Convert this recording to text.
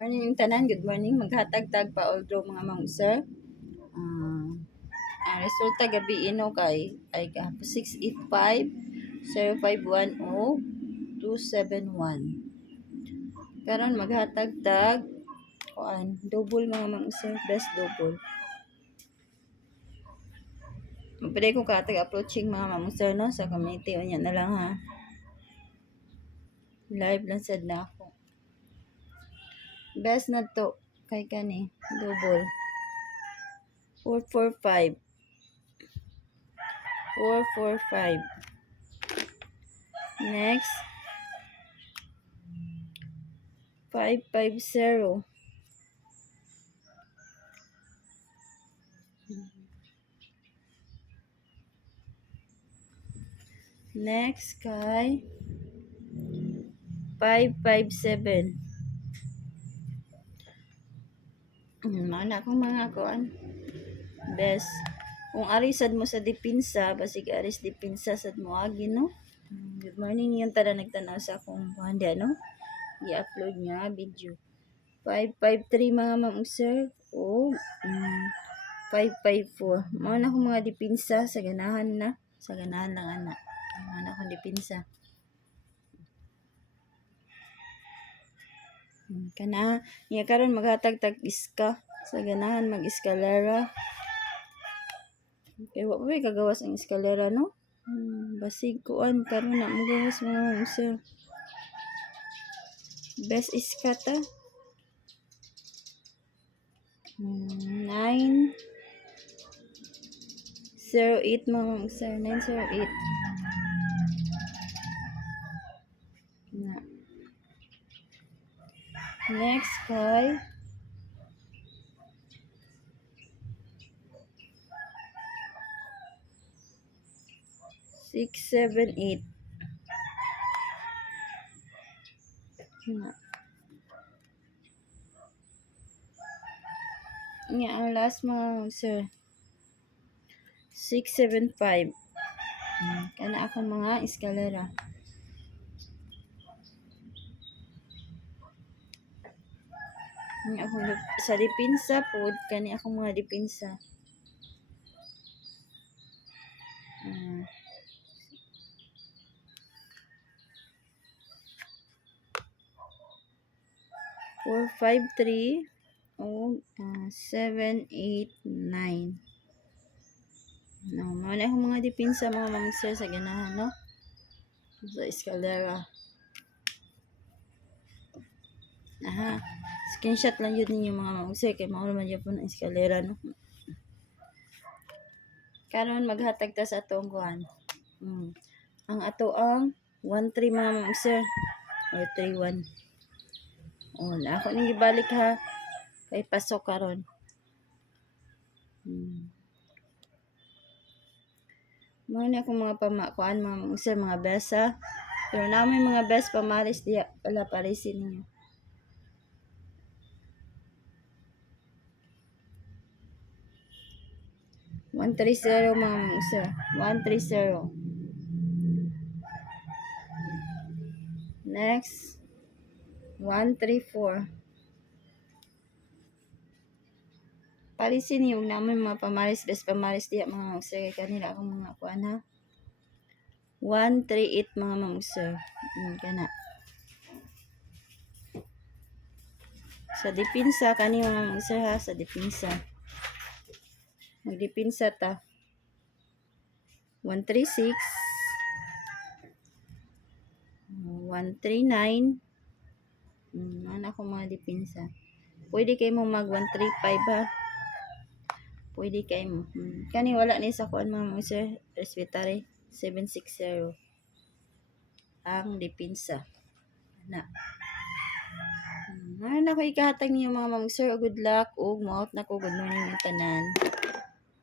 Morning yung tanan, good morning. Maghatag-tag pa although mga mang sir. Ang resulta gabi ino kay ay 685 0510 271. Karon maghatag-tag kuan double mga mang sir, best double. Mapili ko katag approaching mga mang sir no sa community unya na lang ha. Live lang sad na ako. Best na to kay kani double 445 445. Next 550. Next kay 557. Mana akong mga kuan. Best. Kung arisad mo sa dipinsa, basig aris dipinsa sad mo agi no. Good morning yung tada nagtanaw sa akong kuan di ano. I-upload niya video. 553 mga ma'am sir. O 554. Mao na akong mga dipinsa sa ganahan na. Sa ganahan lang ana. Mao na akong dipinsa. Kana niya karon maghatag-tag iska sa ganahan mag-eskalera. Kay wa pa kagawas ang eskalera no. Basig kuan karon na magawas mga sir. Best iska ta. 908 mga sir, 908. Na. Next kay 678. Na. Nga ang last mga sir 675. Kana ako mga eskalera. Nga ako sa dipinsa pod kani ako mga dipinsa. 453 o 789. No, mana akong mga dipinsa mga ma'am sir sa ganahan no. Sa eskalera. Aha. Screenshot lang yun ninyo mga ma'am sir kay mao man gyud po ang eskalera no. Karon maghatag ta sa atong kuan. Ang ato ang 13 mga ma'am sir or 31. Na ako ning gibalik ha kay pasok karon. Mao ni akong mga pamakuan mga sir mga best ha. Pero na may mga best pamaris diya pala parisin ninyo. $130 mga sir. 130. Next 134. Parisin yung namin mga pamaris, best pamaris diya mga sir. Kanila akong mga kuan ha. 138 mga sir. Kana. Sa dipinsa, kani mga sir ha, sa dipinsa. Magdipinsa ta. 136. 139. Ano ako mga dipinsa. Pwede kayo mo mag 135 ha. Pwede kayo mo. Kani wala ni sa kuan mga sir. Respiratory 760. Ang dipinsa. Na. Ano ko ikahatag niyo mga sir. Good luck. Ug mo out na ko. Good morning yung tanan.